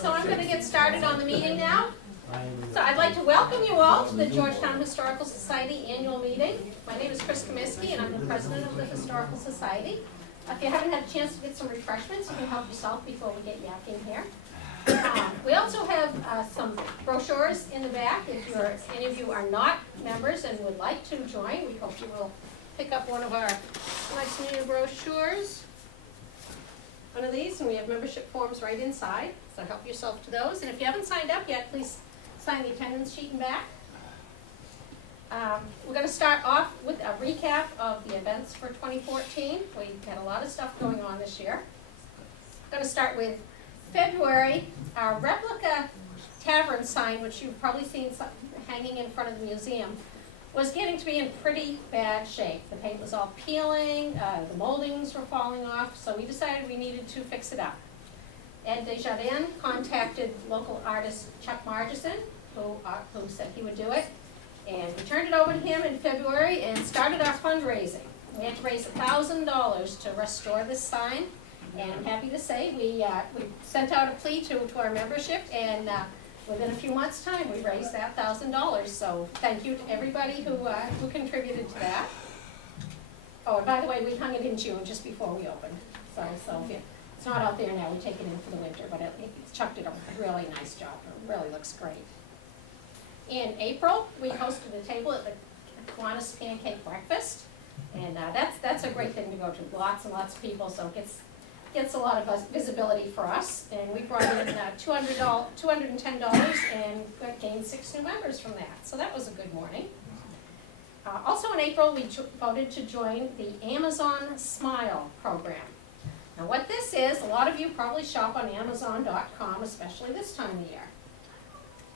So I'm going to get started on the meeting now. So I'd like to welcome you all to the Georgetown Historical Society annual meeting. My name is Chris Comiskey and I'm the president of the Historical Society. If you haven't had a chance to get some refreshments, you can help yourself before we get yakking here. We also have some brochures in the back. If any of you are not members and would like to join, we hope you will pick up one of our nice new brochures. One of these, and we have membership forms right inside, so help yourself to those. And if you haven't signed up yet, please sign the attendance sheet in back. We're going to start off with a recap of the events for 2014. We had a lot of stuff going on this year. I'm going to start with February. Our replica tavern sign, which you've probably seen hanging in front of the museum, was getting to be in pretty bad shape. The paint was all peeling, the moldings were falling off, so we decided we needed to fix it up. Ed Desjardins contacted local artist Chuck Margison, who said he would do it, and we turned it over to him in February and started our fundraising. We had to raise $1,000 to restore this sign, and I'm happy to say we sent out a plea to our membership, and within a few months' time, we raised that $1,000. So thank you to everybody who contributed to that. Oh, and by the way, we hung it in June just before we opened. So it's not out there now. We take it in for the winter, but Chuck did a really nice job. It really looks great. In April, we hosted a table at the Kiwanis Pancake Breakfast, and that's a great thing to go to. Lots and lots of people, so it gets a lot of visibility for us, and we brought in $210 and gained 6 new members from that. So that was a good morning. Also in April, we voted to join the Amazon Smile program. Now what this is, a lot of you probably shop on Amazon.com, especially this time of year.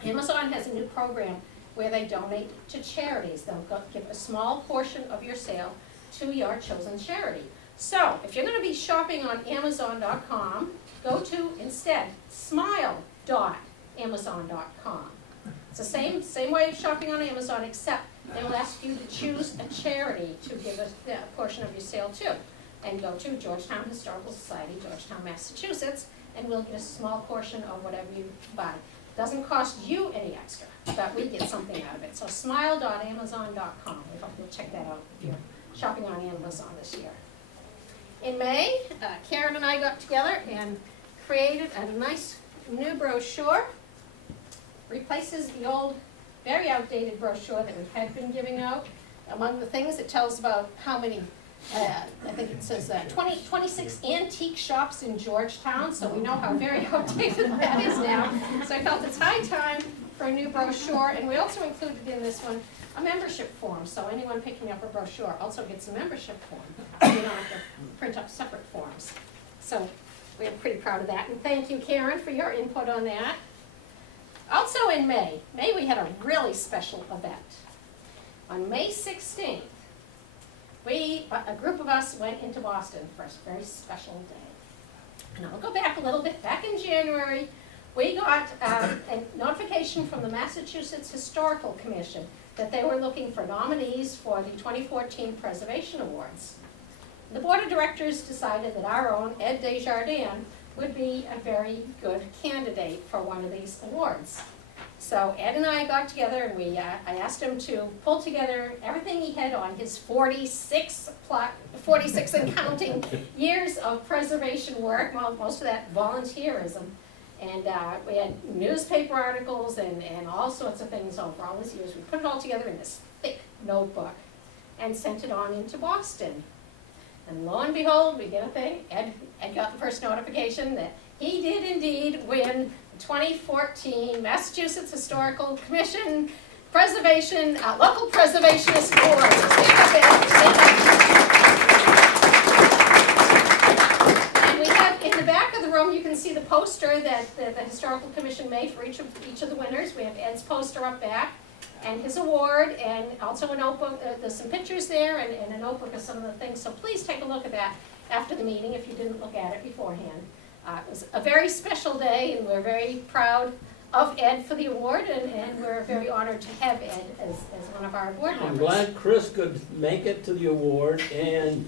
Amazon has a new program where they donate to charities. They'll give a small portion of your sale to your chosen charity. So, if you're going to be shopping on Amazon.com, go to, instead, smile.amazon.com. It's the same way of shopping on Amazon, except they will ask you to choose a charity to give a portion of your sale to. And go to Georgetown Historical Society, Georgetown, Massachusetts, and we'll get a small portion of whatever you buy. It doesn't cost you any extra, but we get something out of it. So, smile.amazon.com. We hope you'll check that out if you're shopping on Amazon this year. In May, Karen and I got together and created a nice new brochure. Replaces the old, very outdated brochure that we had been giving out. Among the things, it tells about how many, I think it says 26 antique shops in Georgetown, so we know how very outdated that is now. So I felt it's high time for a new brochure, and we also included in this one a membership form, so anyone picking up a brochure also gets a membership form. You don't have to print up separate forms. So we're pretty proud of that, and thank you, Karen, for your input on that. Also in May we had a really special event. On May 16th, a group of us went into Boston for a very special day. And I'll go back a little bit. Back in January, we got a notification from the Massachusetts Historical Commission that they were looking for nominees for the 2014 Preservation Awards. The board of directors decided that our own Ed Desjardins would be a very good candidate for one of these awards. So Ed and I got together and I asked him to pull together everything he had on his 46 and counting years of preservation work, well, most of that volunteerism. And we had newspaper articles and all sorts of things over all these years. We put it all together in this thick notebook and sent it on into Boston. And lo and behold, we get a thing. Ed got the first notification that he did indeed win the 2014 Massachusetts Historical Commission Preservation, Local Preservationist Award. Stand up, Ed. Stand up. And we have, in the back of the room, you can see the poster that the Historical Commission made for each of the winners. We have Ed's poster up back, and his award, and also a notebook. There's some pictures there, and a notebook of some of the things. So please take a look at that after the meeting if you didn't look at it beforehand. It was a very special day, and we're very proud of Ed for the award, and we're very honored to have Ed as one of our board members. I'm glad Chris could make it to the award, and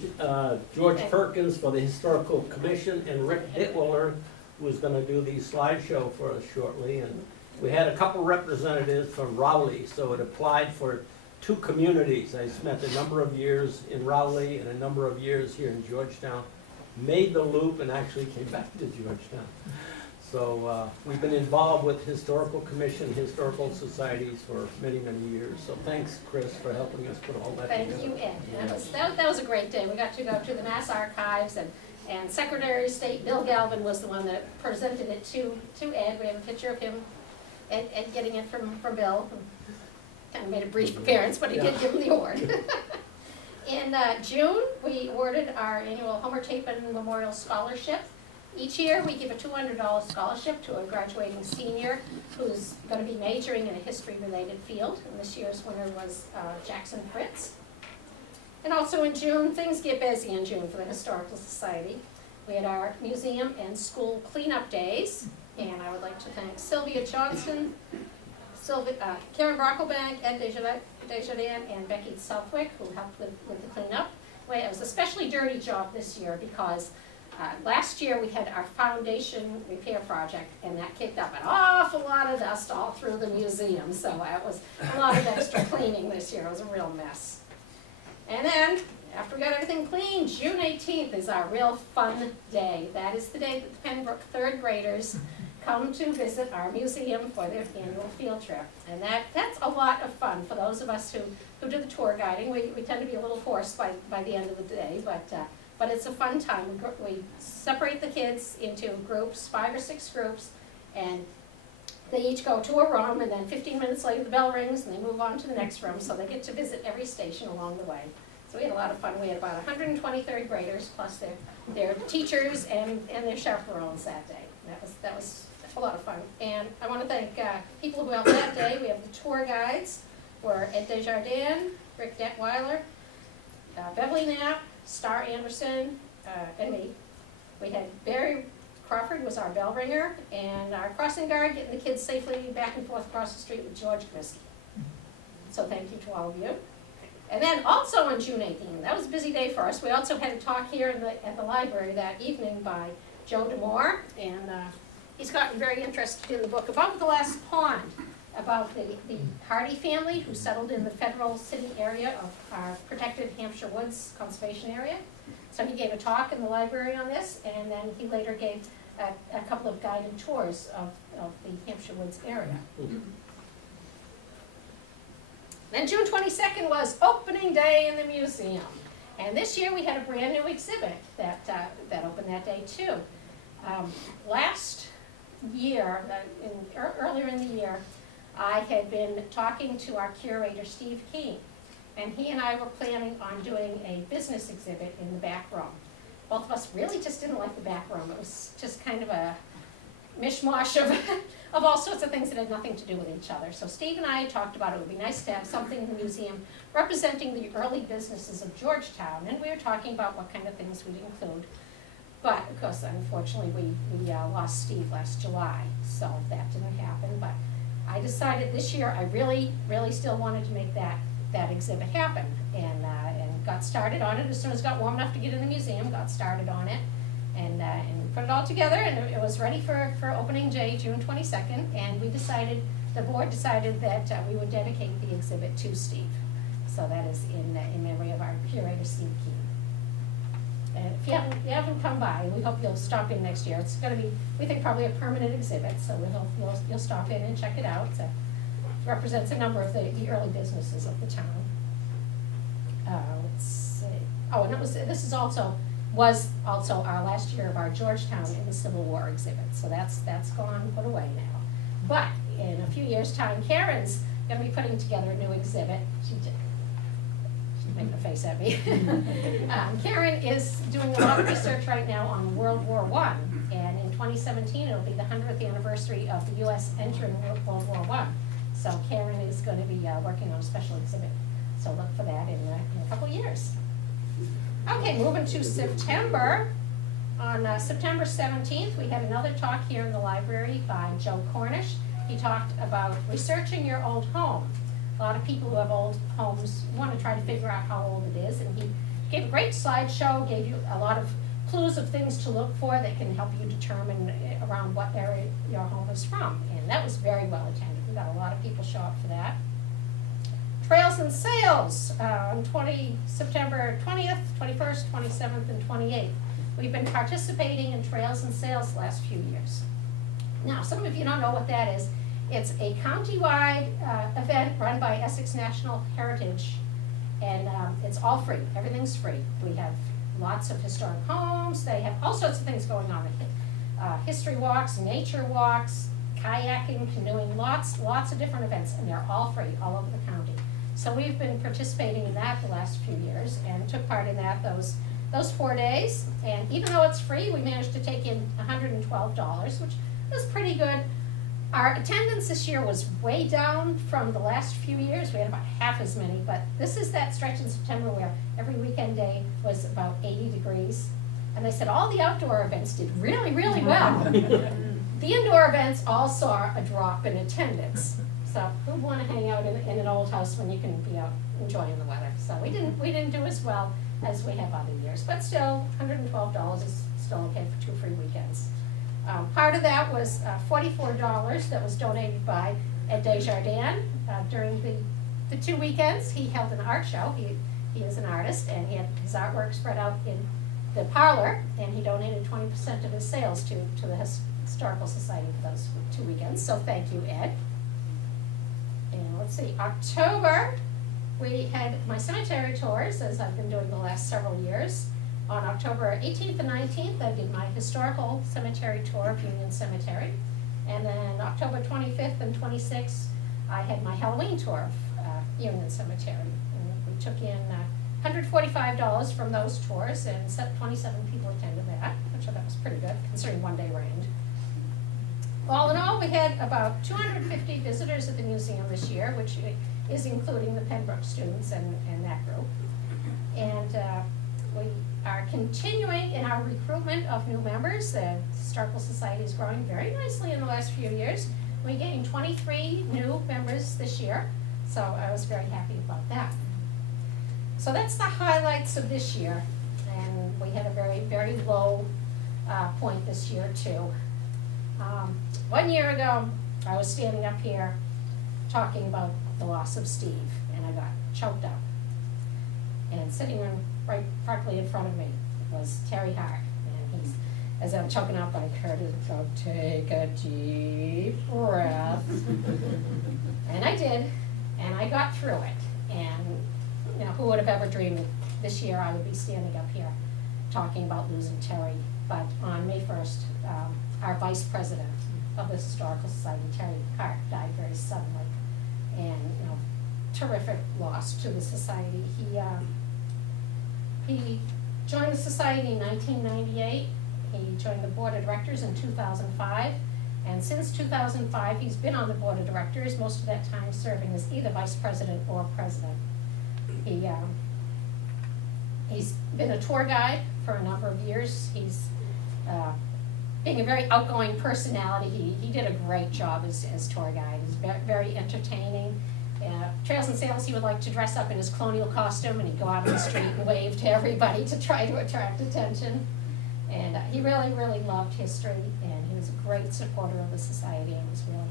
George Perkins for the Historical Commission, and Rick Dittwiller was gonna do the slideshow for us shortly, and we had a couple representatives from Rowley, so it applied for 2 communities. I spent a number of years in Rowley and a number of years here in Georgetown, made the loop and actually came back to Georgetown. So we've been involved with Historical Commission, historical societies for many, many years. So thanks, Chris, for helping us put all that together. Thank you, Ed. That was a great day. We got to go to the Mass Archives, and Secretary of State Bill Galvin was the one that presented it to Ed. We have a picture of him, Ed getting it from Bill. Kind of made a brief appearance, but he did give him the award. In June, we awarded our annual Homer Chapin Memorial Scholarship. Each year, we give a $200 scholarship to a graduating senior who's going to be majoring in a history-related field. And this year's winner was Jackson Fritz. And also in June, things get busy in June for the Historical Society. We had our museum and school cleanup days, and I would like to thank Sylvia Johnson, Karen Brocklebank, Ed Desjardins, and Becky Southwick, who helped with the cleanup. Well, it was a especially dirty job this year because last year we had our foundation repair project, and that kicked up an awful lot of dust all through the museum. So it was a lot of extra cleaning this year. It was a real mess. And then, after we got everything clean, June 18th is our real fun day. That is the day that the Pembroke 3rd graders come to visit our museum for their annual field trip. And that's a lot of fun for those of us who do the tour guiding. We tend to be a little hoarse by the end of the day, but it's a fun time. We separate the kids into groups, 5 or 6 groups, and they each go to a room, and then 15 minutes later the bell rings and they move on to the next room, so they get to visit every station along the way. So we had a lot of fun. We had about 120 third graders plus their teachers and their chaperones that day. That was a lot of fun. And I want to thank people who helped that day. We have the tour guides were Ed Desjardins, Rick Detweiler, Beverly Knapp, Star Anderson, and me. We had Barry Crawford was our bell ringer, and our crossing guard getting the kids safely back and forth across the street with George Comiskey. So thank you to all of you. And then also on June 18th, that was a busy day for us. We also had a talk here at the library that evening by Joe DeMore, and he's gotten very interested in the book about the last pond, about the Hardy family who settled in the federal city area of our protected Hampshire Woods Conservation Area. So he gave a talk in the library on this, and then he later gave a couple of guided tours of the Hampshire Woods area. Then June 22nd was opening day in the museum. And this year we had a brand new exhibit that opened that day too. Last year, earlier in the year, I had been talking to our curator, Steve Keene, and he and I were planning on doing a business exhibit in the back room. Both of us really just didn't like the back room. It was just kind of a mishmash of all sorts of things that had nothing to do with each other. So Steve and I talked about it would be nice to have something in the museum representing the early businesses of Georgetown, and we were talking about what kind of things we'd include. But of course, unfortunately, we lost Steve last July, so that didn't happen. But I decided this year I really, really still wanted to make that exhibit happen, and got started on it as soon as it got warm enough to get in the museum. Got started on it, and put it all together, and it was ready for opening day, June 22nd. And the board decided that we would dedicate the exhibit to Steve. So that is in memory of our curator, Steve Keene. And if you haven't come by, we hope you'll stop in next year. It's going to be, we think, probably a permanent exhibit, so we hope you'll stop in and check it out. It represents a number of the early businesses of the town. Let's see. Oh, and this was also our last year of our Georgetown in the Civil War exhibit, so that's gone, put away now. But in a few years' time, Karen's going to be putting together a new exhibit. She's making a face at me. Karen is doing a lot of research right now on World War I, and in 2017 it'll be the 100th anniversary of the U.S. entering World War I. So Karen is going to be working on a special exhibit. So look for that in a couple years. Okay, moving to September. On September 17th, we had another talk here in the library by Joe Cornish. He talked about researching your old home. A lot of people who have old homes want to try to figure out how old it is, and he gave a great slideshow, gave you a lot of clues of things to look for that can help you determine around what area your home is from. And that was very well attended. We got a lot of people show up for that. Trails and Sales on September 20th, 21st, 27th, and 28th. We've been participating in Trails and Sales the last few years. Now, some of you don't know what that is. It's a county-wide event run by Essex National Heritage, and it's all free. Everything's free. We have lots of historic homes. They have all sorts of things going on. History walks, nature walks, kayaking, canoeing, lots of different events, and they're all free all over the county. So we've been participating in that the last few years and took part in that those 4 days. And even though it's free, we managed to take in $112, which was pretty good. Our attendance this year was way down from the last few years. We had about half as many, but this is that stretch in September where every weekend day was about 80 degrees. And they said all the outdoor events did really, really well. The indoor events all saw a drop in attendance. So who would want to hang out in an old house when you can be out enjoying the weather? So we didn't do as well as we have other years, but still $112 is still okay for 2 free weekends. Part of that was $44 that was donated by Ed Desjardins during the 2 weekends. He held an art show. He is an artist, and he had his artwork spread out in the parlor, and he donated 20% of his sales to the Historical Society for those 2 weekends. So thank you, Ed. And let's see, October, we had my cemetery tours, as I've been doing the last several years. On October 18th and 19th, I did my historical cemetery tour of Union Cemetery. And then October 25th and 26th, I had my Halloween tour of Union Cemetery. And we took in $145 from those tours, and 27 people attended that, which I thought was pretty good, considering one day rained. All in all, we had about 250 visitors at the museum this year, which is including the Pembroke students and that group. And we are continuing in our recruitment of new members. The Historical Society is growing very nicely in the last few years. We gained 23 new members this year, so I was very happy about that. So that's the highlights of this year, and we had a very, very low point this year too. 1 year ago, I was standing up here talking about the loss of Steve, and I got choked up. And sitting right directly in front of me was Terry Hart, and he's, as I'm choking up, I heard him go, "Take a deep breath." And I did, and I got through it. And you know, who would have ever dreamed that this year I would be standing up here talking about losing Terry? But on May 1st, our vice president of the Historical Society, Terry Hart, died very suddenly, and you know, terrific loss to the society. He joined the society in 1998. He joined the board of directors in 2005, and since 2005, he's been on the board of directors, most of that time serving as either vice president or president. He's been a tour guide for a number of years. He's being a very outgoing personality. He did a great job as tour guide. He's very entertaining. Trails and Sales, he would like to dress up in his colonial costume, and he'd go out on the street and wave to everybody to try to attract attention. And he really, really loved history, and he was a great supporter of the society, and it was really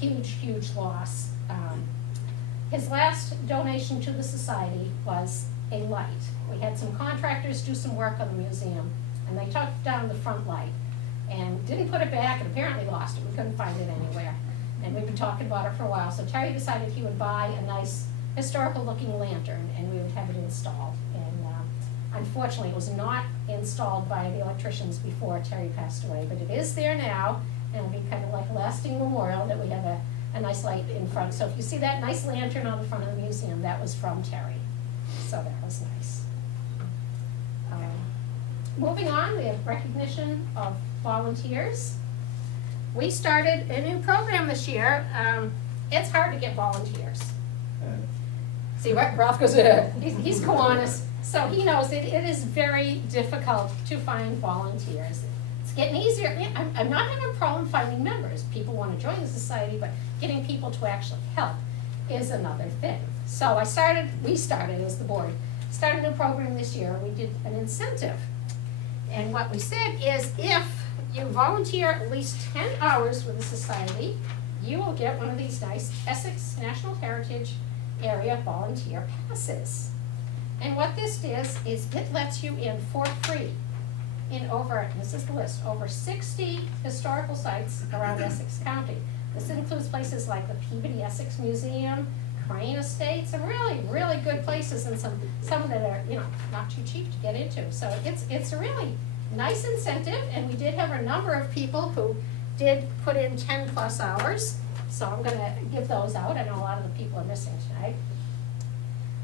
huge, huge loss. His last donation to the society was a light. We had some contractors do some work on the museum, and they took down the front light and didn't put it back, and apparently lost it. We couldn't find it anywhere. And we've been talking about it for a while. So Terry decided he would buy a nice historical looking lantern, and we would have it installed. And unfortunately, it was not installed by the electricians before Terry passed away, but it is there now, and it'll be kind of like a lasting memorial that we have a nice light in front. So if you see that nice lantern on the front of the museum, that was from Terry. So that was nice. Moving on, we have recognition of volunteers. We started a new program this year. It's hard to get volunteers. See what Ralph goes, he's Kiwanis, so he knows it is very difficult to find volunteers. It's getting easier. I'm not having a problem finding members. People want to join the society, but getting people to actually help is another thing. So we started as the board, started a new program this year. We did an incentive. And what we said is if you volunteer at least 10 hours with the society, you will get one of these nice Essex National Heritage Area volunteer passes. And what this is it lets you in for free in over, this is the list, over 60 historical sites around Essex County. This includes places like the Peabody Essex Museum, Crane Estates, some really, really good places, and some that are, you know, not too cheap to get into. So it's a really nice incentive, and we did have a number of people who did put in 10 plus hours. So I'm gonna give those out. I know a lot of the people are missing tonight.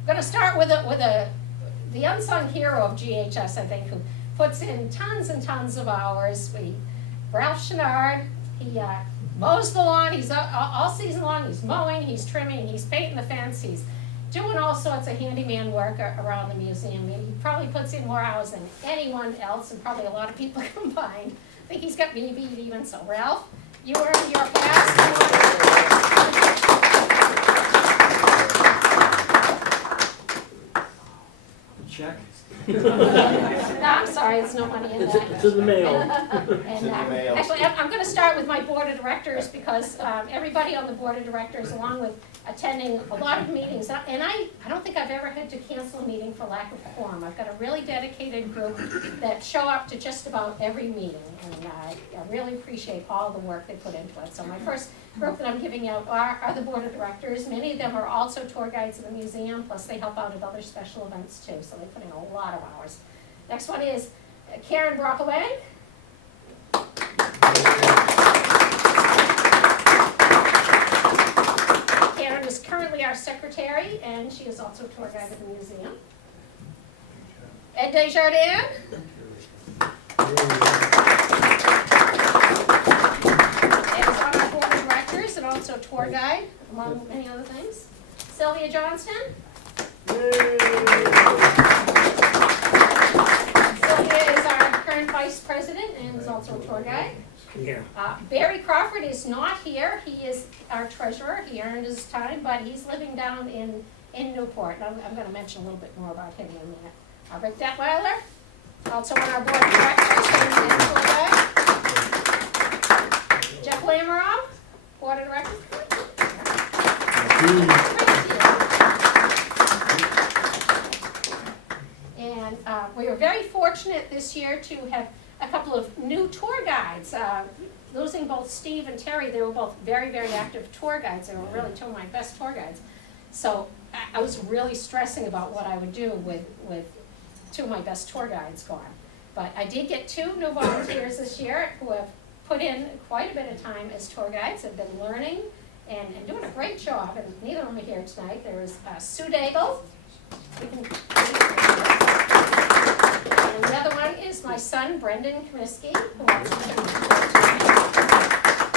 I'm gonna start with the unsung hero of GHS, I think, who puts in tons and tons of hours. Ralph Chenard, he mows the lawn. He's all season long. He's mowing, he's trimming, he's painting the fence, he's doing all sorts of handyman work around the museum. He probably puts in more hours than anyone else, and probably a lot of people combined. I think he's got me beat even. So Ralph, you earned your pass. Check. No, I'm sorry, there's no money in that. It's in the mail. And, actually, I'm going to start with my board of directors, because everybody on the board of directors, along with attending a lot of meetings, and I don't think I've ever had to cancel a meeting for lack of quorum. I've got a really dedicated group that show up to just about every meeting, and I really appreciate all the work they put into it. So my first group that I'm giving out are the board of directors. Many of them are also tour guides in the museum, plus they help out at other special events too, so they put in a lot of hours. Next one is Karen Brockaway. Karen is currently our secretary, and she is also a tour guide at the museum. Ed Desjardins. Ed is on our board of directors and also tour guide, among many other things. Sylvia Johnston. Sylvia is our current vice president and is also a tour guide. Yeah. Barry Crawford is not here. He is our treasurer. He earned his time, but he's living down in Newport. And I'm going to mention a little bit more about him in a minute. Rick Detweiler, also on our board of directors and tour guide. Jeff Lamerow, board of directors. And we were very fortunate this year to have a couple of new tour guides. Losing both Steve and Terry, they were both very, very active tour guides. They were really two of my best tour guides. So I was really stressing about what I would do with two of my best tour guides gone. But I did get two new volunteers this year who have put in quite a bit of time as tour guides, have been learning and doing a great job. And neither of them are here tonight. There is Sue Daigle. And the other one is my son, Brendan Comiskey, who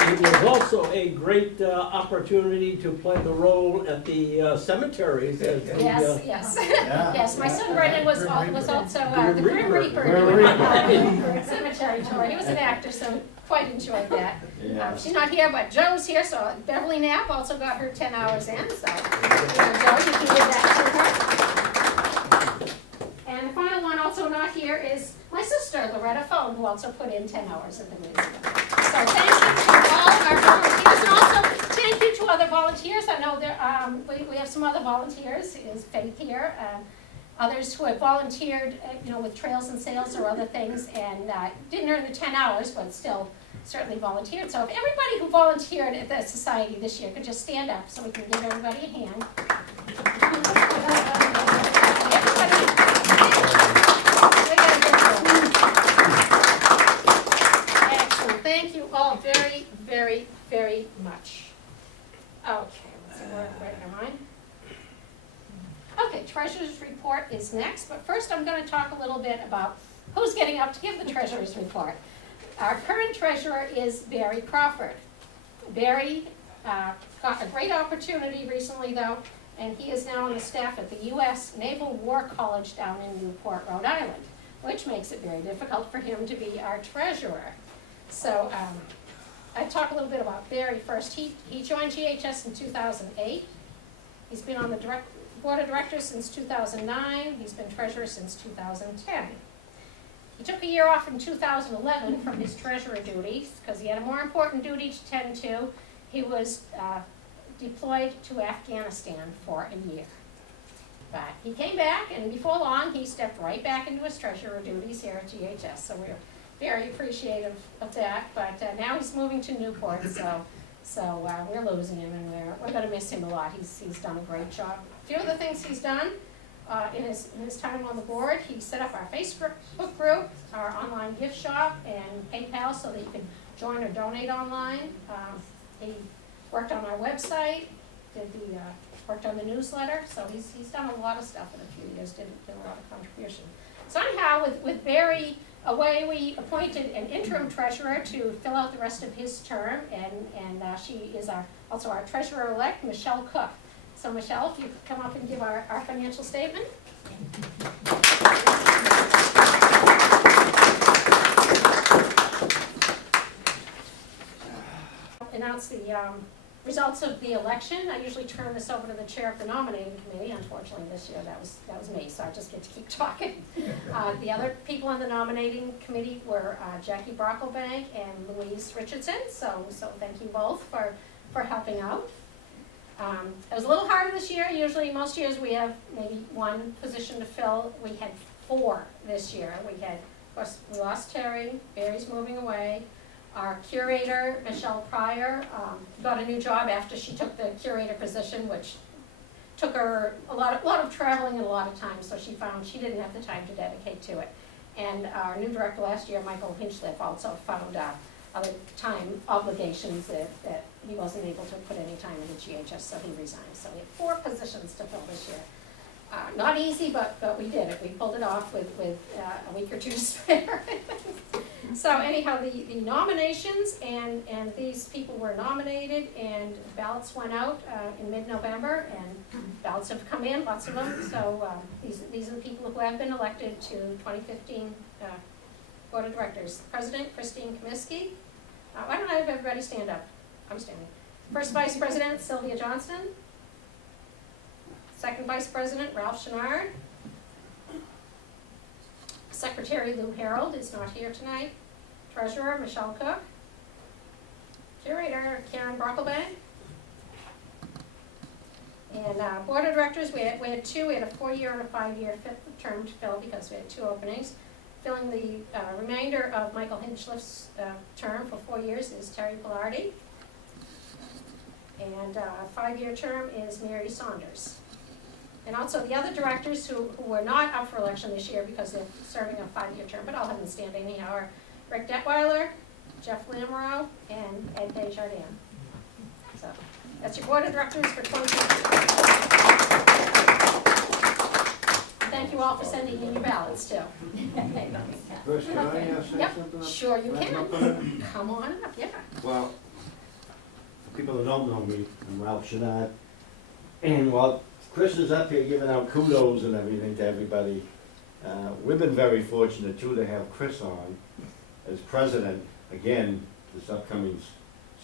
It was also a great opportunity to play the role at the cemeteries. As the, yes. Yeah. Yes, my son Brendan was also the Grim Reaper cemetery tour. He was an actor, so quite enjoyed that. Yeah. She's not here, but Joe's here, so Beverly Knapp also got her 10 hours in, so Joe, you can give that to her. And the final one also not here is my sister, Loretta Phone, who also put in 10 hours at the museum. So thank you to all our volunteers, and also thank you to other volunteers. I know there, we have some other volunteers, is Faith here, others who have volunteered, with Trails and Sales or other things, and didn't earn the 10 hours, but still certainly volunteered. So if everybody who volunteered at the society this year could just stand up so we can give everybody a hand. Excellent. Thank you all very, very, very much. Okay, let's see, where am I? Okay, Treasurer's Report is next, but first I'm going to talk a little bit about who's getting up to give the Treasurer's Report. Our current treasurer is Barry Crawford. Barry got a great opportunity recently, though, and he is now on the staff at the U.S. Naval War College down in Newport, Rhode Island, which makes it very difficult for him to be our treasurer. So I'll talk a little bit about Barry first. He joined GHS in 2008. He's been on the board of directors since 2009. He's been treasurer since 2010. He took a year off in 2011 from his treasurer duties because he had a more important duty to tend to. He was deployed to Afghanistan for a year. But he came back, and before long, he stepped right back into his treasurer duties here at GHS. So we're very appreciative of that. But now he's moving to Newport, so we're losing him, and we're going to miss him a lot. He's done a great job. A few of the things he's done in his time on the board, he set up our Facebook group, our online gift shop, and PayPal so that you can join or donate online. He worked on our website, worked on the newsletter, so he's done a lot of stuff in a few years, did a lot of contribution. So anyhow, with Barry away, we appointed an interim treasurer to fill out the rest of his term, and she is also our treasurer-elect, Michelle Cook. So Michelle, if you could come up and give our financial statement. Announce the results of the election. I usually turn this over to the chair of the nominating committee. Unfortunately, this year that was me, so I just get to keep talking. The other people on the nominating committee were Jackie Brocklebank and Louise Richardson. So thank you both for helping out. It was a little harder this year. Usually, most years we have maybe one position to fill. We had 4 this year. We lost Terry. Barry's moving away. Our curator, Michelle Pryor, got a new job after she took the curator position, which took her a lot of traveling and a lot of time, so she found she didn't have the time to dedicate to it. And our new director last year, Michael Hinchliff, also found other time obligations that he wasn't able to put any time into GHS, so he resigned. So we have 4 positions to fill this year. Not easy, but we did it. We pulled it off with a week or two to spare. So anyhow, the nominations, and these people were nominated, and ballots went out in mid-November, and ballots have come in, lots of them. So these are the people who have been elected to 2015 Board of Directors. President, Christine Comiskey. Why don't I have everybody stand up? I'm standing. First Vice President, Sylvia Johnston. Second Vice President, Ralph Chenard. Secretary Lou Harold is not here tonight. Treasurer, Michelle Cook. Curator, Karen Brocklebank. And Board of Directors, we had 2. We had a 4-year and a 5-year term to fill because we had 2 openings. Filling the remainder of Michael Hinchliff's term for 4 years is Terry Pillardi. And a 5-year term is Mary Saunders. And also the other directors who were not up for election this year because they're serving a 5-year term, but I'll have them stand anyhow, are Rick Detweiler, Jeff Lamoureux, and Ed Desjardins. So that's your Board of Directors for 2015. Thank you all for sending in your ballots too. Chris, can I say Yep, something? sure you Right up can. Come on up, yeah. Well, for people that don't know me, I'm Ralph Chenard. And while Chris is up here giving out kudos and everything to everybody, we've been very fortunate too to have Chris on as president again this upcoming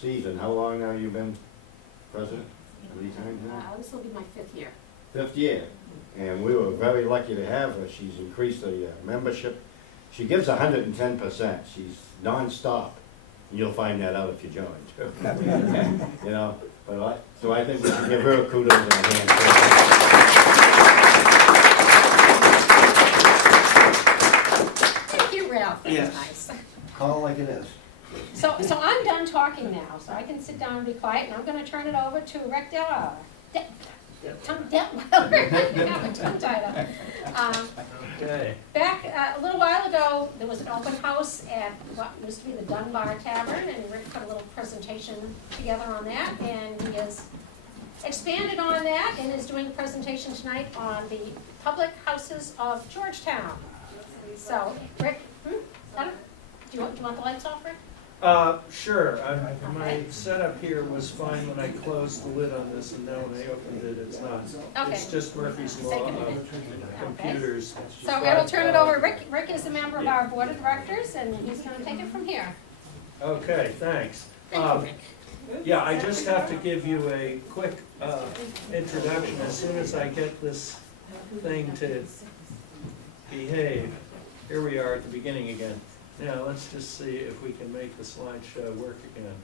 season. How long now you been president? How many times now? This will be my 5th year. 5th year. And we were very lucky to have her. She's increased the membership. She gives 110%. She's non-stop. And you'll find that out if you join too. You know, but so I think we should give her kudos and a hand. Thank you, Ralph. That's Yes. nice. Call it like it is. So I'm done talking now, so I can sit down and be quiet, and I'm gonna turn it over to Rick Detweiler. Detweiler, you have a tongue tied up. Okay. Back a little while ago, there was an open house at what used to be the Dunbar Tavern, and Rick put a little presentation together on that, and he has expanded on that and is doing a presentation tonight on the public houses of Georgetown. So, Rick, Adam, do you want the lights off, Rick? Sure. My setup here was fine when I closed the lid on this, and now when I opened it, it's not. Okay. It's just Murphy's Law Take a minute. of computers. So I will turn it over. Rick is a member of our board of directors, and he's going to take it from here. Okay, thanks. Thank you, Rick. Yeah, I just have to give you a quick introduction as soon as I get this thing to behave. here we are at the beginning again. Now, let's just see if we can make the slideshow work again,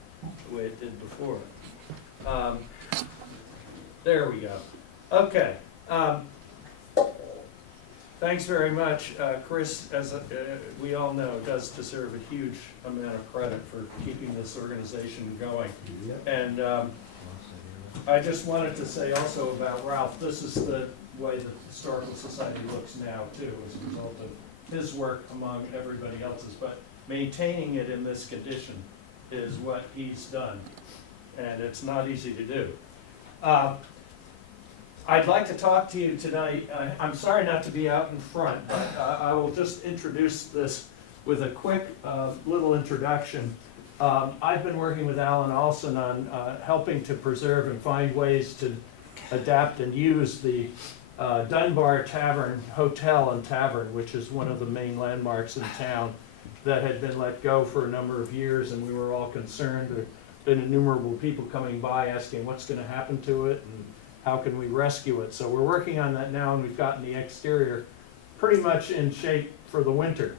the way it did before. There we go. Okay. Thanks very much. Chris, as we all know, does deserve a huge amount of credit for keeping this organization going. And I just wanted to say also about Ralph, this is the way the Historical Society looks now too, as a result of his work among everybody else's. But maintaining it in this condition is what he's done, and it's not easy to do. I'd like to talk to you tonight. I'm sorry not to be out in front, but I will just introduce this with a quick little introduction. I've been working with Alan Olson on helping to preserve and find ways to adapt and use the Dunbar Tavern Hotel and Tavern, which is one of the main landmarks in town that had been let go for a number of years, and we were all concerned. There have been innumerable people coming by asking what's going to happen to it and how can we rescue it. So we're working on that now, and we've gotten the exterior pretty much in shape for the winter.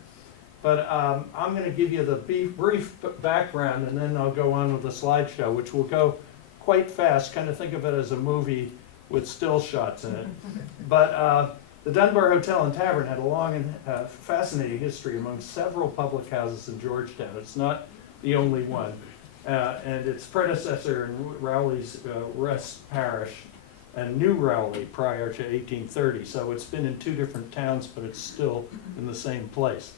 But I'm going to give you the brief background, and then I'll go on with the slideshow, which will go quite fast. Kind of think of it as a movie with still shots in it. But the Dunbar Hotel and Tavern had a long and fascinating history among several public houses in Georgetown. It's not the only one. And its predecessor in Rowley's West Parish and New Rowley prior to 1830. So it's been in two different towns, but it's still in the same place.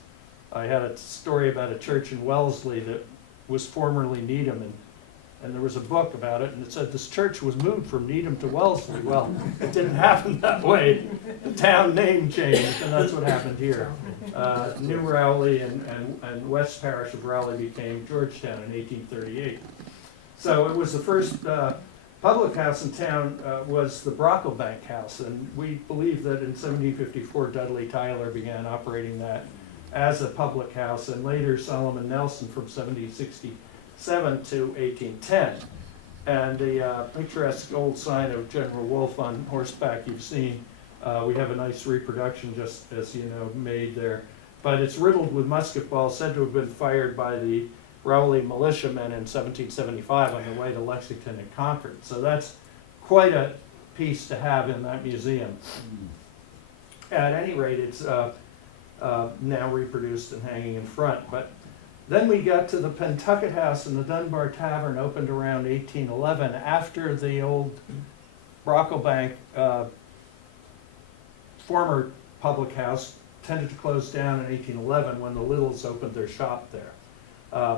I had a story about a church in Wellesley that was formerly Needham, and there was a book about it, and it said this church was moved from Needham to Wellesley. Well, it didn't happen that way. The town name changed, and that's what happened here. New Rowley and West Parish of Rowley became Georgetown in 1838. So it was the first public house in town was the Brocklebank House, and we believe that in 1754 Dudley Tyler began operating that as a public house, and later Solomon Nelson from 1767 to 1810. And the picturesque old sign of General Wolfe on horseback you've seen, we have a nice reproduction, just as you know, made there. But it's riddled with musket balls said to have been fired by the Rowley militiamen in 1775 on the way to Lexington and Concord. So that's quite a piece to have in that museum. At any rate, it's now reproduced and hanging in front. But then we got to the Pentucket House, and the Dunbar Tavern opened around 1811 after the old Brocklebank former public house tended to close down in 1811 when the Littles opened their shop there.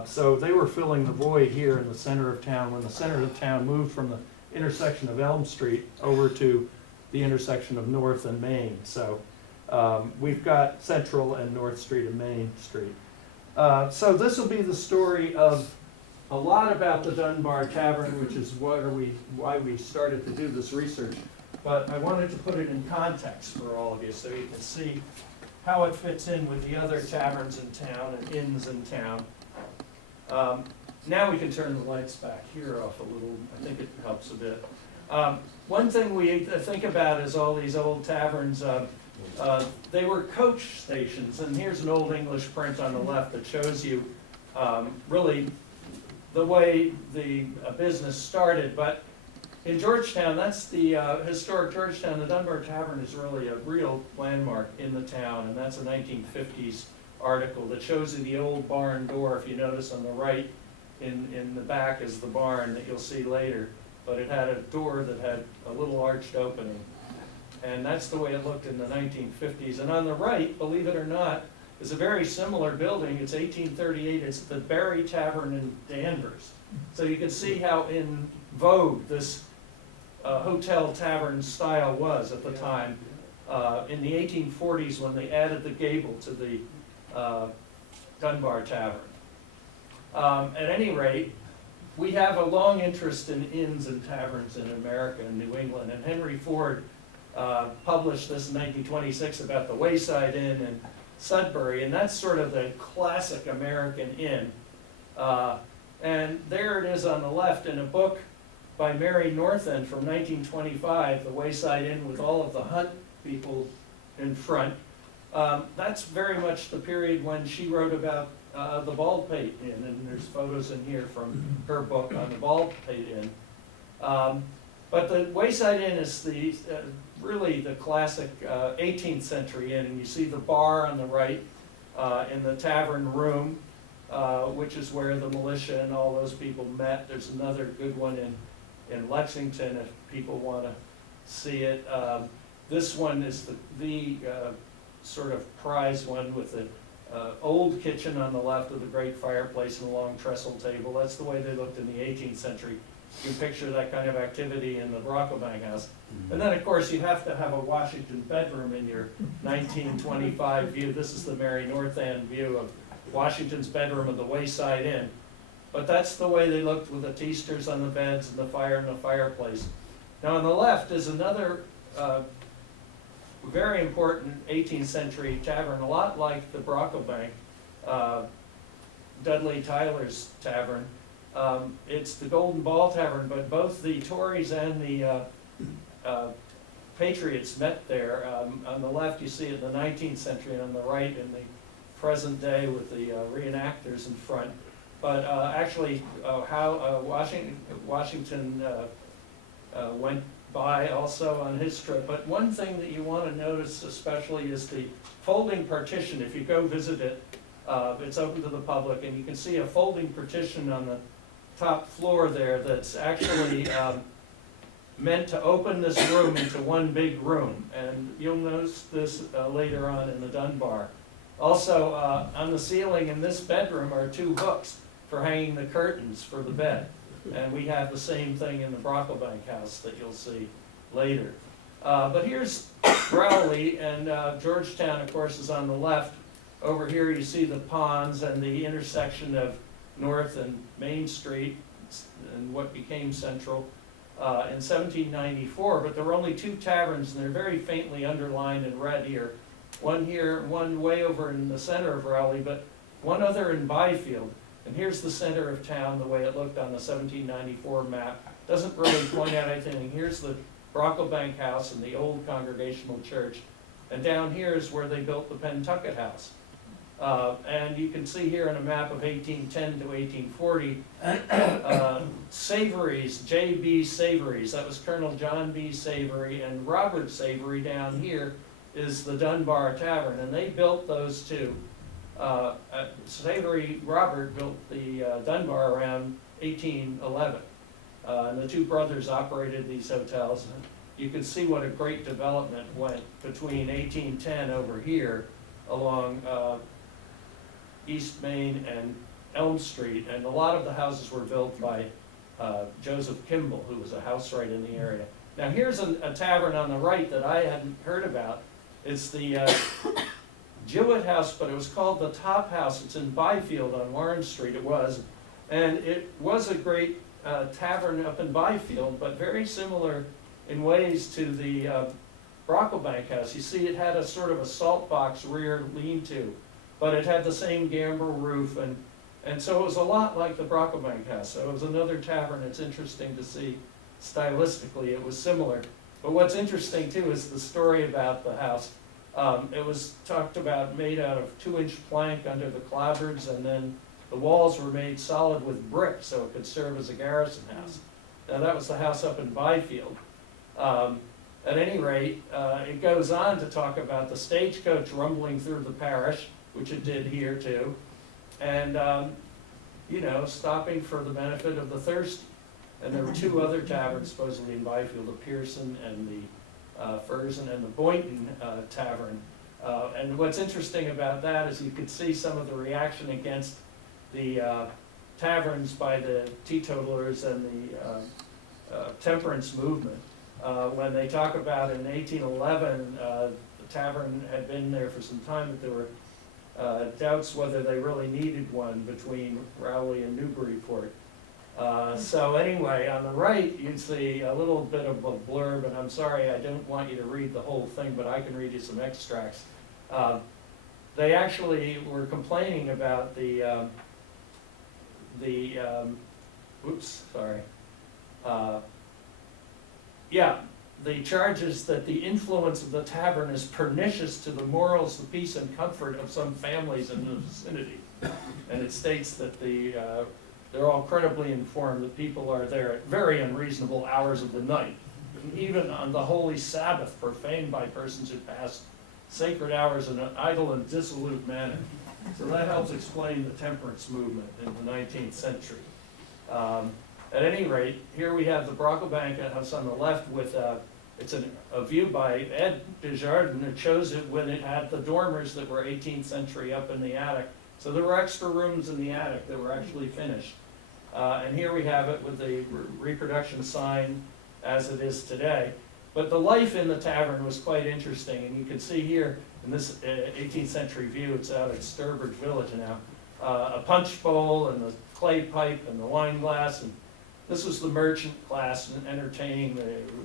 So they were filling the void here in the center of town when the center of the town moved from the intersection of Elm Street over to the intersection of North and Main. So we've got Central and North Street and Main Street. So this will be the story of a lot about the Dunbar Tavern, which is why we started to do this research. But I wanted to put it in context for all of you so you can see how it fits in with the other taverns in town and inns in town. Now we can turn the lights back here off a little. I think it helps a bit. One thing we think about is all these old taverns. They were coach stations, and here's an old English print on the left that shows you really the way the business started. But in Georgetown, that's the historic Georgetown. The Dunbar Tavern is really a real landmark in the town, and that's a 1950s article that shows you the old barn door. If you notice on the right, in the back is the barn that you'll see later. But it had a door that had a little arched opening. And that's the way it looked in the 1950s. And on the right, believe it or not, is a very similar building. It's 1838. It's the Berry Tavern in Danvers. So you can see how in vogue this hotel tavern style was at the time. In the 1840s, when they added the gable to the Dunbar Tavern. At any rate, we have a long interest in inns and taverns in America and New England. And Henry Ford published this in 1926 about the Wayside Inn in Sudbury, and that's sort of the classic American inn. And there it is on the left in a book by Mary Northend from 1925, The Wayside Inn, with all of the Hunt people in front. That's very much the period when she wrote about the Baldpate Inn, and there's photos in here from her book on the Baldpate Inn. But the Wayside Inn is the really the classic 18th century inn, and you see the bar on the right in the tavern room, which is where the militia and all those people met. There's another good one in Lexington if people want to see it. This one is the sort of prize one with the old kitchen on the left with a great fireplace and a long trestle table. That's the way they looked in the 18th century. You can picture that kind of activity in the Brocklebank house. And then, of course, you have to have a Washington bedroom in your 1925 view. This is the Mary North End view of Washington's bedroom of the Wayside Inn. But that's the way they looked with the teasters on the beds and the fire in the fireplace. Now, on the left is another very important 18th century tavern, a lot like the Brocklebank, Dudley Tyler's tavern. It's the Golden Ball Tavern, but both the Tories and the Patriots met there. On the left you see it in the 19th century, and on the right in the present day with the reenactors in front. But actually how Washington went by also on his trip. But one thing that you want to notice especially is the folding partition. If you go visit it, it's open to the public, and you can see a folding partition on the top floor there that's actually meant to open this room into one big room. And you'll notice this later on in the Dunbar. Also, on the ceiling in this bedroom are two hooks for hanging the curtains for the bed. And we have the same thing in the Brocklebank house that you'll see later. But here's Rowley, and Georgetown, of course, is on the left. Over here you see the ponds and the intersection of North and Main Street and what became Central in 1794. But there were only two taverns, and they're very faintly underlined in red here. One here, one way over in the center of Rowley, but one other in Byfield. And here's the center of town, the way it looked on the 1794 map. Doesn't really point out anything. Here's the Brocklebank house and the old Congregational church. And down here is where they built the Pentucket house. And you can see here in a map of 1810 to 1840, Savory's, J.B. Savory's, that was Colonel John B. Savory, and Robert Savory down here is the Dunbar Tavern, and they built those two. Savory Robert built the Dunbar around 1811, and the two brothers operated these hotels. And you can see what a great development went between 1810 over here along East Main and Elm Street, and a lot of the houses were built by Joseph Kimball, who was a housewright in the area. Now here's a tavern on the right that I hadn't heard about. It's the Jewett House, but it was called the Top House. It's in Byfield on Warren Street, it was. And it was a great tavern up in Byfield, but very similar in ways to the Brocklebank house. You see it had a sort of a salt box rear lean-to, but it had the same gambrel roof, and so it was a lot like the Brocklebank house. So it was another tavern. It's interesting to see stylistically it was similar. But what's interesting too is the story about the house. It was talked about made out of 2-inch plank under the clapboards, and then the walls were made solid with brick so it could serve as a garrison house. Now that was the house up in Byfield. At any rate, it goes on to talk about the stagecoach rumbling through the parish, which it did here too, and you know, stopping for the benefit of the thirsty. And there were two other taverns supposedly in Byfield, the Pearson and the Furzin and the Boynton Tavern. And what's interesting about that is you could see some of the reaction against the taverns by the teetotalers and the temperance movement. When they talk about in 1811, the tavern had been there for some time, but there were doubts whether they really needed one between Rowley and Newburyport. So anyway, on the right, you'd see a little bit of a blurb, and I'm sorry, I don't want you to read the whole thing, but I can read you some extracts. They actually were complaining about the the charges that the influence of the tavern is pernicious to the morals, the peace and comfort of some families in the vicinity. And it states that they're all credibly informed that people are there at very unreasonable hours of the night, even on the holy Sabbath, profaned by persons who pass sacred hours in an idle and dissolute manner. So that helps explain the temperance movement in the 19th century. At any rate, here we have the Brocklebank house on the left with it's a view by Ed Desjardins, who chose it when it had the dormers that were 18th century up in the attic. So there were extra rooms in the attic that were actually finished. And here we have it with the reproduction sign as it is today. But the life in the tavern was quite interesting, and you can see here in this 18th century view, it's out at Sturbridge Village now, a punch bowl and the clay pipe and the wine glass, and this was the merchant class entertaining,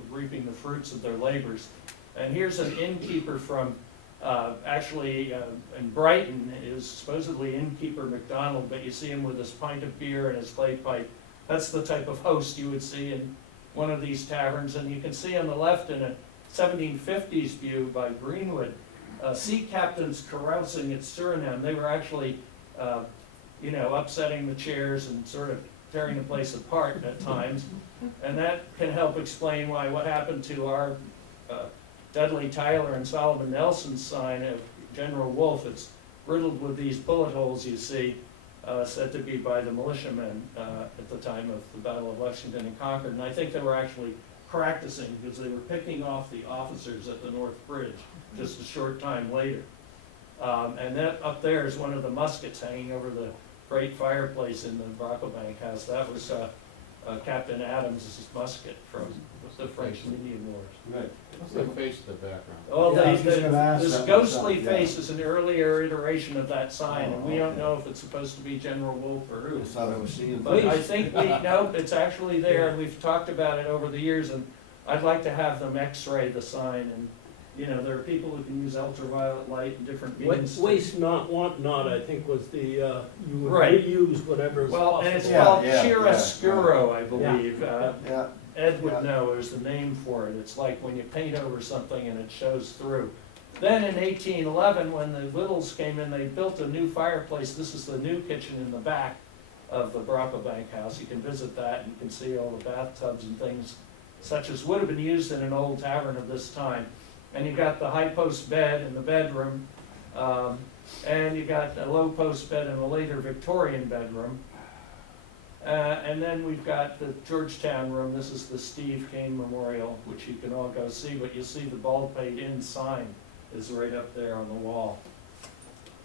reaping the fruits of their labors. And here's an innkeeper from, actually in Brighton, is supposedly innkeeper McDonald, but you see him with his pint of beer and his clay pipe. That's the type of host you would see in one of these taverns. And you can see on the left in a 1750s view by Greenwood, sea captains carousing at Suriname. They were actually, upsetting the chairs and sort of tearing the place apart at times. And that can help explain why what happened to our Dudley Tyler and Solomon Nelson's sign of General Wolfe. It's riddled with these bullet holes you see, said to be by the militiamen at the time of the Battle of Lexington and Concord. And I think they were actually practicing because they were picking off the officers at the North Bridge just a short time later. And that up there is one of the muskets hanging over the great fireplace in the Brocklebank house. That was Captain Adams' musket from the French and Indian Wars. Right. What's the face of the background? Well, Yeah, I was just gonna ask this that ghostly myself, yeah. face is an earlier iteration of that sign, and we don't okay. know if it's supposed to be General Wolfe or I who. thought I was seeing. But I think no, it's actually there, and we've talked about it over the years, and I'd like to have them x-ray the sign, and, there are people who can use ultraviolet light and different means. Waste not, want not, I think was the, you would Right. reuse whatever is Well, possible. and it's Yeah, called yeah, chiaroscuro, I believe. Yeah, Ed would Yeah. know, there's the name for it. It's like when you paint over something and it shows through. Then in 1811, when the Littles came in, they built a new fireplace. This is the new kitchen in the back of the Brocklebank house. You can visit that and you can see all the bathtubs and things such as would have been used in an old tavern of this time. And you've got the high post bed in the bedroom, and you got a low post bed in a later Victorian bedroom. And then we've got the Georgetown room. This is the Steve Kane Memorial, which you can all go see, but you'll see the Baldpate Inn sign is right up there on the wall.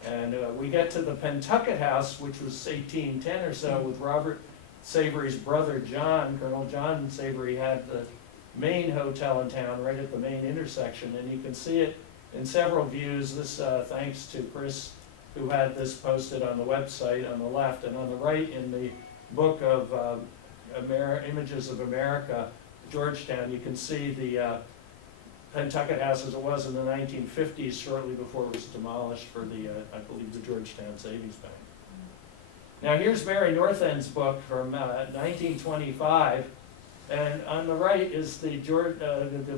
And we get to the Pentucket House, which was 1810 or so, with Robert Savory's brother John. Colonel John Savory had the main hotel in town right at the main intersection, and you can see it in several views. This thanks to Chris, who had this posted on the website on the left, and on the right in the book of Images of America, Georgetown, you can see the Pentucket House as it was in the 1950s, shortly before it was demolished for the, I believe, the Georgetown Savings Bank. Now here's Mary Northend's book from 1925, and on the right is the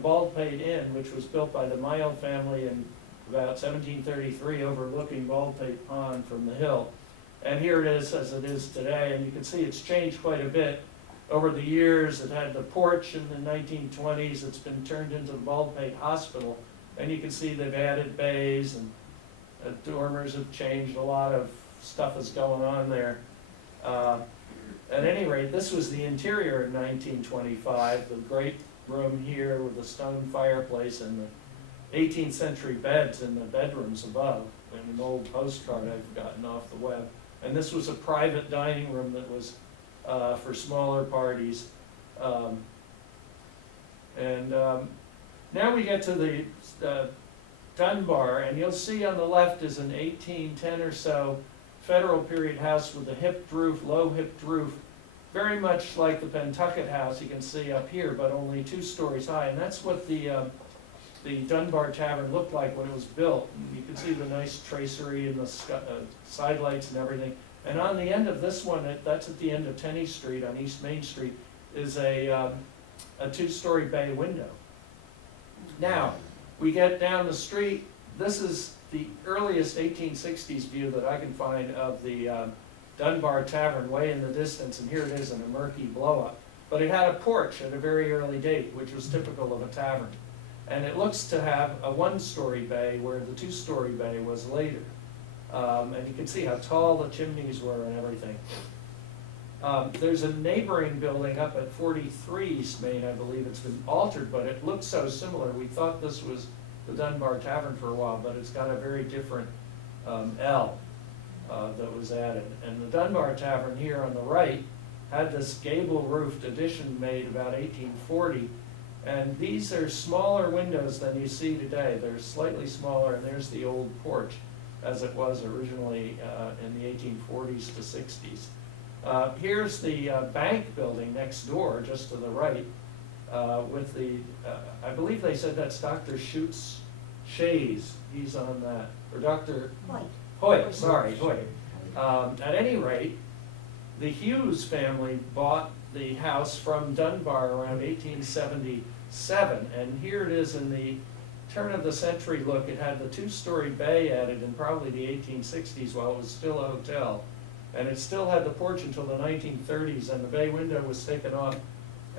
Baldpate Inn, which was built by the Mile family in about 1733, overlooking Baldpate Pond from the hill. And here it is as it is today, and you can see it's changed quite a bit over the years. It had the porch in the 1920s. It's been turned into the Baldpate Hospital, and you can see they've added bays, and dormers have changed. A lot of stuff is going on there. At any rate, this was the interior in 1925, the great room here with the stone fireplace and the 18th century beds in the bedrooms above, and an old postcard I've gotten off the web. And this was a private dining room that was for smaller parties. Now we get to the Dunbar, and you'll see on the left is an 1810 or so Federal period house with a hipped roof, low hipped roof, very much like the Pentucket House you can see up here, but only 2 stories high. And that's what the Dunbar Tavern looked like when it was built. And you can see the nice tracery and the side lights and everything. And on the end of this one, that's at the end of Tenney Street on East Main Street, is a 2-story bay window. Now, we get down the street, this is the earliest 1860s view that I can find of the Dunbar Tavern way in the distance, and here it is in a murky blow-up. But it had a porch at a very early date, which was typical of a tavern. And it looks to have a one-story bay where the two-story bay was later. And you can see how tall the chimneys were and everything. There's a neighboring building up at 43 East Main, I believe it's been altered, but it looks so similar. We thought this was the Dunbar Tavern for a while, but it's got a very different L that was added. And the Dunbar Tavern here on the right had this gable-roofed addition made about 1840, and these are smaller windows than you see today. They're slightly smaller, and there's the old porch as it was originally in the 1840s to 60s. Here's the bank building next door, just to the right, with the, I believe they said that's Dr. Schutz's Shays. He's on that, or Dr. Hoyt, sorry, Hoyt. At any rate, the Hughes family bought the house from Dunbar around 1877, and here it is in the turn of the century look. It had the two-story bay added in probably the 1860s while it was still a hotel. And it still had the porch until the 1930s, and the bay window was taken off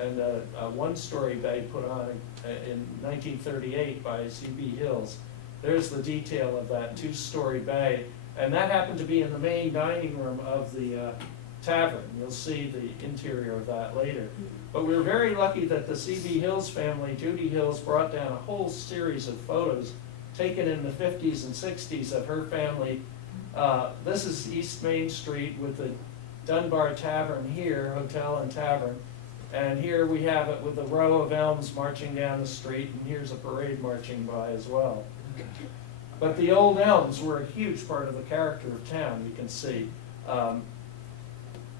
and a one-story bay put on in 1938 by C.B. Hills. There's the detail of that two-story bay, and that happened to be in the main dining room of the tavern. You'll see the interior of that later. But we were very lucky that the C.B. Hills family, Judy Hills, brought down a whole series of photos taken in the 50s and 60s of her family. This is East Main Street with the Dunbar Tavern here, hotel and tavern. And here we have it with a row of elms marching down the street, and here's a parade marching by as well. But the old elms were a huge part of the character of town, you can see. And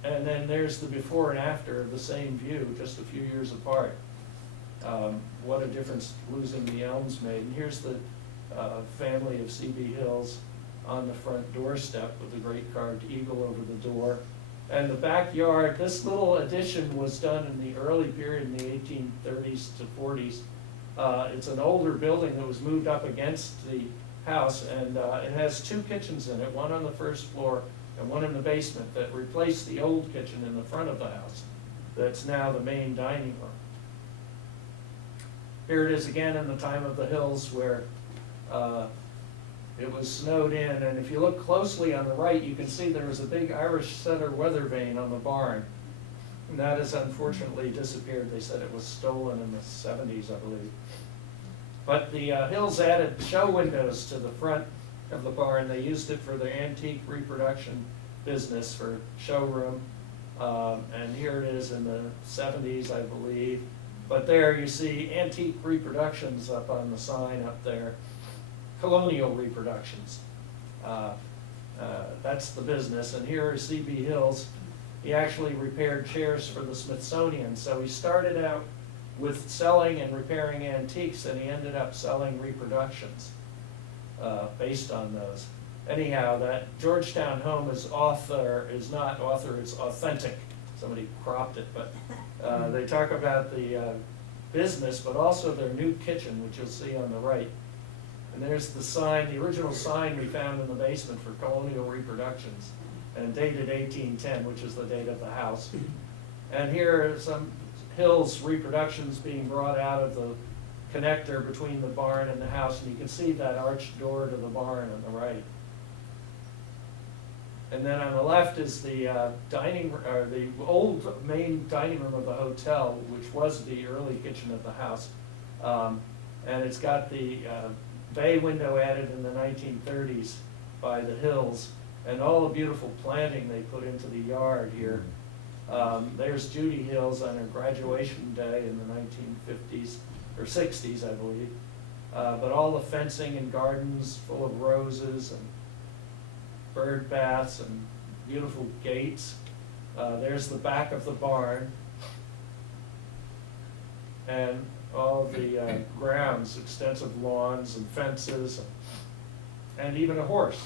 then there's the before and after of the same view, just a few years apart. What a difference losing the elms made. And here's the family of C.B. Hills on the front doorstep with the great carved eagle over the door. And the backyard, this little addition was done in the early period in the 1830s to 40s. It's an older building that was moved up against the house, and it has two kitchens in it, one on the first floor and one in the basement, that replaced the old kitchen in the front of the house. That's now the main dining room. Here it is again in the time of the Hills, where it was snowed in, and if you look closely on the right, you can see there was a big Irish setter weather vane on the barn. And that has unfortunately disappeared. They said it was stolen in the 70s, I believe. But the Hills added show windows to the front of the barn. They used it for their antique reproduction business for showroom. And here it is in the 70s, I believe. But there you see antique reproductions up on the sign up there. Colonial reproductions. That's the business. And here is C.B. Hills. He actually repaired chairs for the Smithsonian. So he started out with selling and repairing antiques, and he ended up selling reproductions based on those. Anyhow, that Georgetown home is not author, it's authentic. Somebody cropped it, but they talk about the business, but also their new kitchen, which you'll see on the right. And there's the sign, the original sign we found in the basement for Colonial Reproductions, and dated 1810, which is the date of the house. And here are some Hills reproductions being brought out of the connector between the barn and the house, and you can see that arched door to the barn on the right. And then on the left is the the old main dining room of the hotel, which was the early kitchen of the house. And it's got the bay window added in the 1930s by the Hills, and all the beautiful planting they put into the yard here. There's Judy Hills on her graduation day in the 1950s, or 60s, I believe. But all the fencing and gardens full of roses and bird baths and beautiful gates. There's the back of the barn. And all the grounds, extensive lawns and fences, and even a horse.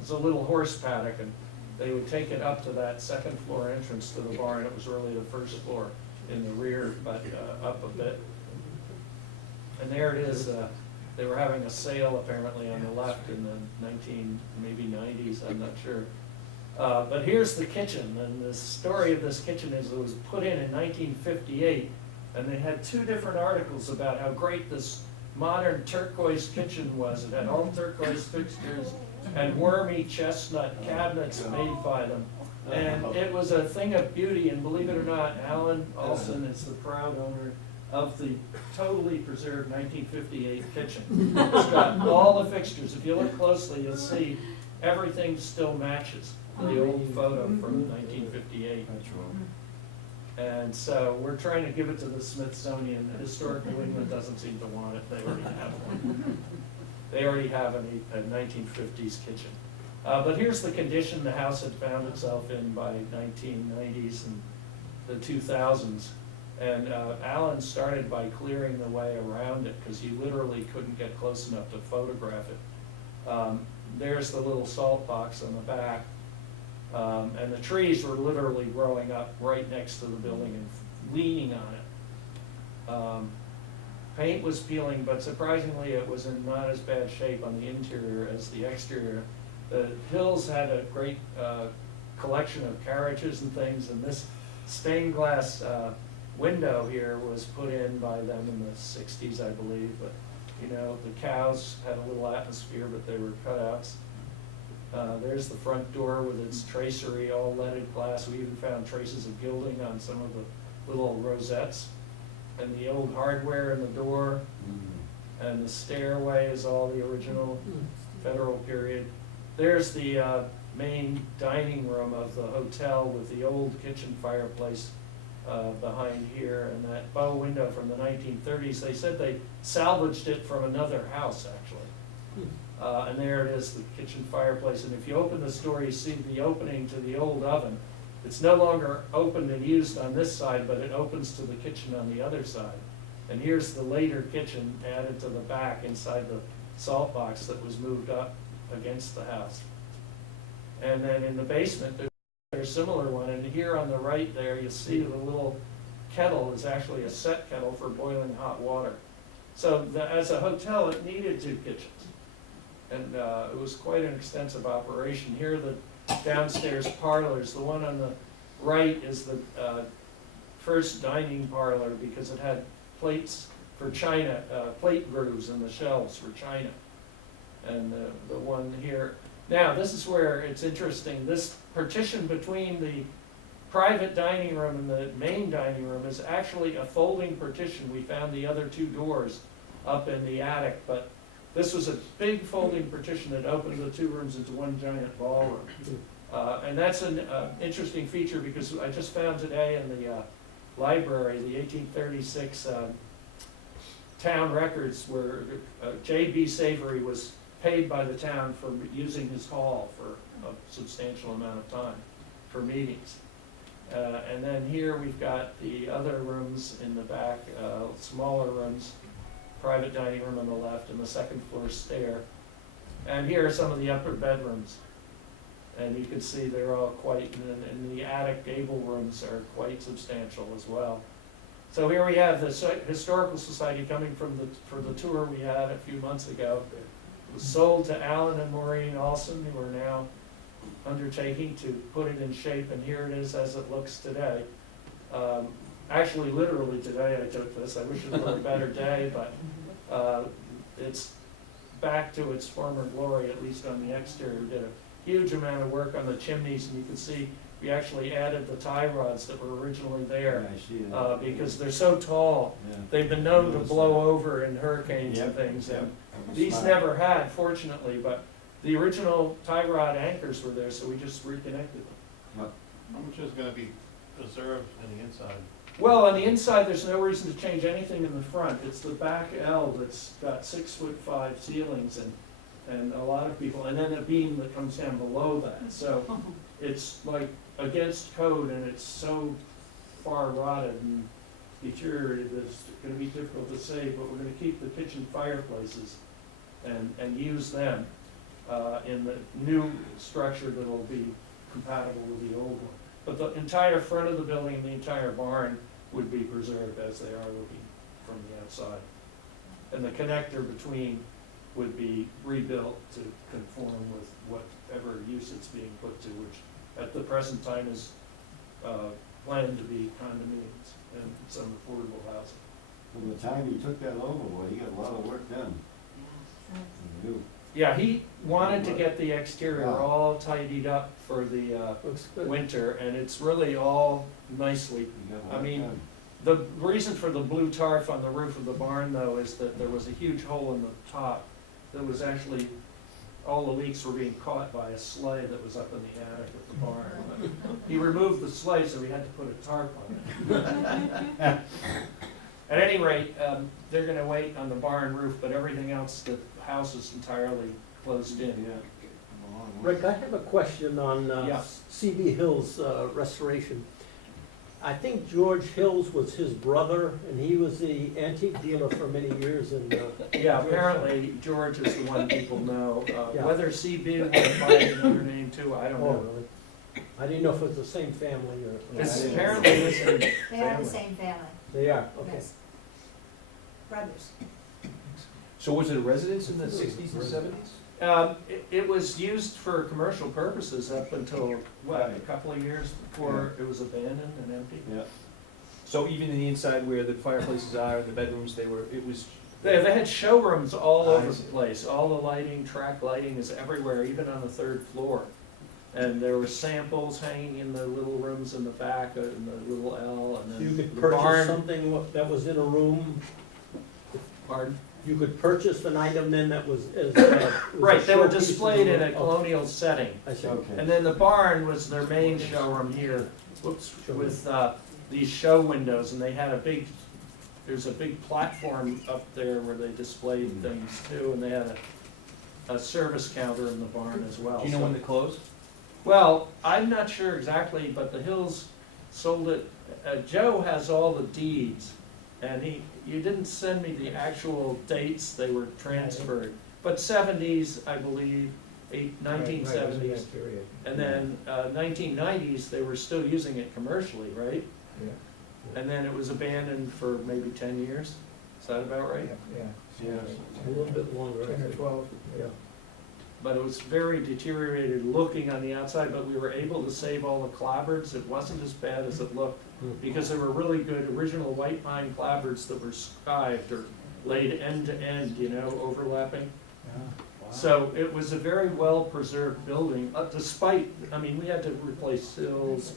It's a little horse paddock, and they would take it up to that second floor entrance to the barn. It was really the first floor in the rear, but up a bit. And there it is, they were having a sale apparently on the left in the maybe 90s, I'm not sure. But here's the kitchen, and the story of this kitchen is it was put in 1958, and they had two different articles about how great this modern turquoise kitchen was. It had all turquoise fixtures and wormy chestnut cabinets made by them. And it was a thing of beauty, and believe it or not, Alan Olson is the proud owner of the totally preserved 1958 kitchen. It's got all the fixtures. If you look closely, you'll see everything still matches the old photo from 1958. And so we're trying to give it to the Smithsonian. Historic New England doesn't seem to want it. They already have one. They already have a 1950s kitchen. But here's the condition the house had found itself in by 1990s and the 2000s. And Alan started by clearing the way around it because you literally couldn't get close enough to photograph it. There's the little salt box on the back. And the trees were literally growing up right next to the building and leaning on it. Paint was peeling, but surprisingly it was in not as bad shape on the interior as the exterior. The Hills had a great collection of carriages and things, and this stained glass window here was put in by them in the 60s, I believe. But you know, the cows had a little atmosphere, but they were cutouts. There's the front door with its tracery, all leaded glass. We even found traces of gilding on some of the little rosettes. And the old hardware in the door, and the stairway is all the original Federal period. There's the main dining room of the hotel with the old kitchen fireplace behind here, and that bow window from the 1930s. They said they salvaged it from another house, actually. And there it is, the kitchen fireplace. And if you open this door, you see the opening to the old oven. It's no longer opened and used on this side, but it opens to the kitchen on the other side. And here's the later kitchen added to the back inside the salt box that was moved up against the house. And then in the basement, there's a similar one. And here on the right there, you see the little kettle is actually a set kettle for boiling hot water. So as a hotel, it needed two kitchens. And it was quite an extensive operation. Here are the downstairs parlors. The one on the right is the first dining parlor because it had plates for china, plate grooves in the shelves for china. And the one here. Now, this is where it's interesting. This partition between the private dining room and the main dining room is actually a folding partition. We found the other two doors up in the attic, but this was a big folding partition that opened the two rooms into one giant ballroom. And that's an interesting feature because I just found today in the library the 1836 town records where J.B. Savory was paid by the town for using his hall for a substantial amount of time for meetings. And then here we've got the other rooms in the back, smaller rooms, private dining room on the left, and the second floor stair. And here are some of the upper bedrooms. And you can see they're all quite, and the attic gable rooms are quite substantial as well. So here we have the Historical Society coming from for the tour we had a few months ago. It was sold to Alan and Maureen Olson, who are now undertaking to put it in shape, and here it is as it looks today. Actually, literally today I took this. I wish it were a better day, but it's back to its former glory, at least on the exterior. We did a huge amount of work on the chimneys, and you can see we actually added the tie rods that were originally there because they're so tall. Yeah. They've been known to blow over in hurricanes and things, and these never had, fortunately, but the original tie rod anchors were there, so we just reconnected them. How much is going to be preserved in the inside? Well, on the inside, there's no reason to change anything in the front. It's the back L that's got 6'5" ceilings and a lot of people, and then a beam that comes down below that. So it's like against code, and it's so far rotted and deteriorated that it's going to be difficult to save, but we're going to keep the kitchen fireplaces and use them in the new structure that will be compatible with the old one. But the entire front of the building and the entire barn would be preserved as they are looking from the outside. and the connector between would be rebuilt to conform with whatever use it's being put to, which at the present time is planned to be condominiums and some affordable housing. From the time he took that over, boy, he got a lot of work done. He knew. Yeah, he wanted to get the exterior Wow. all tidied up for the Looks good. winter, and it's really all nicely. He got I work mean, done. The reason for the blue tarp on the roof of the barn, though, is that there was a huge hole in the top that was actually, all the leaks were being caught by a sleigh that was up in the attic of the barn. But he removed the sleigh, so we had to put a tarp on it. At any rate, they're gonna wait on the barn roof, but everything else, the house is entirely closed in. Yeah. A lot of work. Rick, I have a question on Yeah. C.B. Hill's restoration. I think George Hills was his brother, and he was the antique dealer for many years in Yeah, apparently George is the one people know. Yeah. Whether CB went by another name too, I don't Oh, know. really? I didn't know if it was the same family or. It's Yeah. apparently the same They are family. the same family, They are, okay. yes. Brothers. So was it a residence in the sixties and seventies? It was used for commercial purposes up until, what, a couple of years before it was abandoned and empty? Yeah. So even in the inside where the fireplaces are, the bedrooms, it was. They had showrooms all I over the see. place. All the lighting, track lighting is everywhere, even on the third floor. And there were samples hanging in the little rooms in the back, in the little L, and So then you could the purchase barn. something that was in a room, Pardon? you could purchase an item then that was as. Right, they were displayed in a colonial setting. I see. Okay. And then the barn was their main showroom here, whoops, with these show windows, and they had there's a big platform up there where they displayed things too, and they had a service counter in the barn as well. Do you know So- when they closed? Well, I'm not sure exactly, but the Hills sold it, Joe has all the deeds, and you didn't send me the actual dates they were transferred, but seventies, I believe, 1970s, and then 1990s, they were still using it commercially, right? And then it was abandoned for maybe 10 years, is that about right? Yeah. A little bit longer. 10 or 12. Yeah. But it was very deteriorated looking on the outside, but we were able to save all the clapboards. It wasn't as bad as it looked, because there were really good original white pine clapboards that were skived or laid end to end, overlapping. So it was a very well-preserved building, despite, we had to replace sills.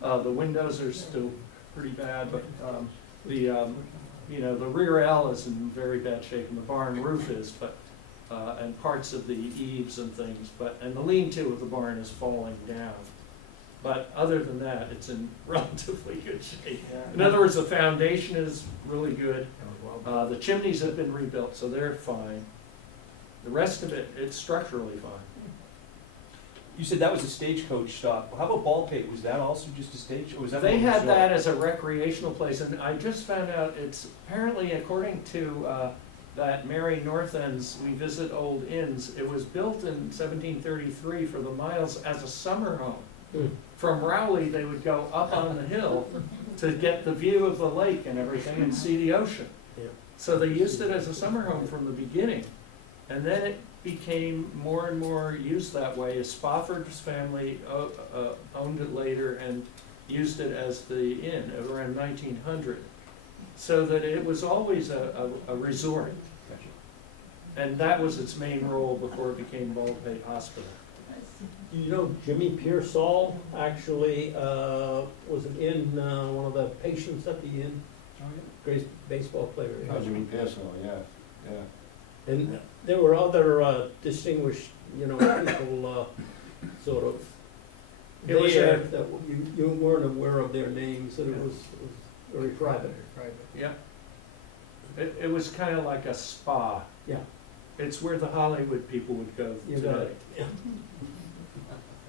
The windows are still pretty bad, but the rear L is in very bad shape, and the barn roof is, but and parts of the eaves and things, and the lean-to of the barn is falling down. But other than that, it's in relatively good shape. In other words, the foundation is really good. The chimneys have been rebuilt, so they're fine. The rest of it, it's structurally fine. You said that was a stagecoach stop. How about Baldpate? Was that also just a stage, or was that? They more had resort? that as a recreational place, and I just found out it's apparently, according to that Mary Northend's We Visit Old Inns, it was built in 1733 for the Miles as a summer home. From Rowley, they would go up on the hill to get the view of the lake and everything and see the ocean. Yeah. So they used it as a summer home from the beginning. And then it became more and more used that way. Spofford's family owned it later and used it as the inn around 1900. So that it was always a resort. Gotcha. And that was its main role before it became Baldpate Hospital. Jimmy Pearsall actually was one of the patients at the inn, great baseball player. Oh, Jimmy Pearsall, yeah. And there were other distinguished, people, sort of, It was there a- that you weren't aware of their names, and it was very private. Yeah. It was kind of like a spa. Yeah. It's where the Hollywood people would go You got today. it. Yeah.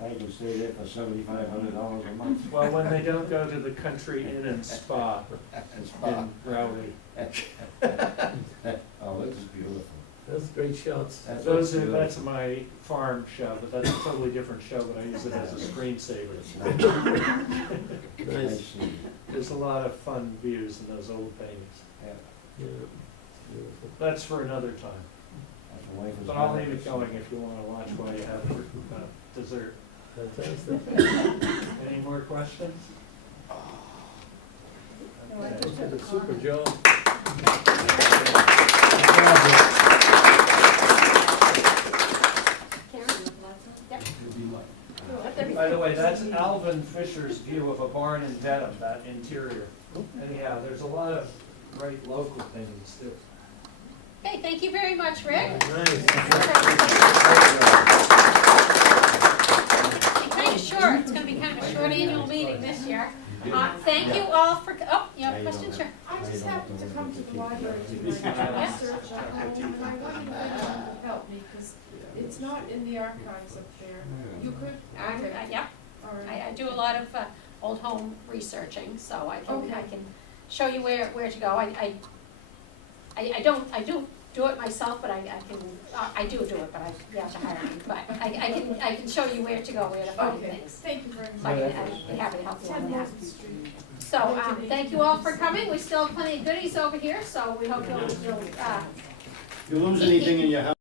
I can stay there for $7,500 a month. Well, when they don't go to the country inn and spa And spa. in Rowley. Oh, this is beautiful. That's great shots. That's my farm show, but that's a totally different show, but I use it as a screensaver. Nice. There's a lot of fun views in those old paintings. Yeah. Yeah. That's for another time. My wife is But I'll married, leave it so- going if you wanna watch while you have your dessert. Fantastic. Any more questions? No, I Okay. just have a Super comment. Joe. Karen? Yep. By the way, that's Alvin Fisher's view of a barn in Dedham, that interior. Anyhow, there's a lot of great local things too. Okay, thank you very much, Rick. Nice. Kind of short, it's gonna be kind of a short annual meeting this year. Thank you all for, oh, you have a question, sure? I just happened to come to the library to do Yeah. research on home, and I wondered if you could help me, because it's not in the archives up there. You could? Yep, All right. I do a lot of old home researching, so I Okay. can show you where to go. I do it myself, but I do it, but you have to hire me. But I can show you where to go, where to find Okay, things. thank you very So much. I'd be happy to help you on 10 that. Wilson Street. So, thank you all for coming. We still have plenty of goodies over here, so we hope you'll You lose anything in your house?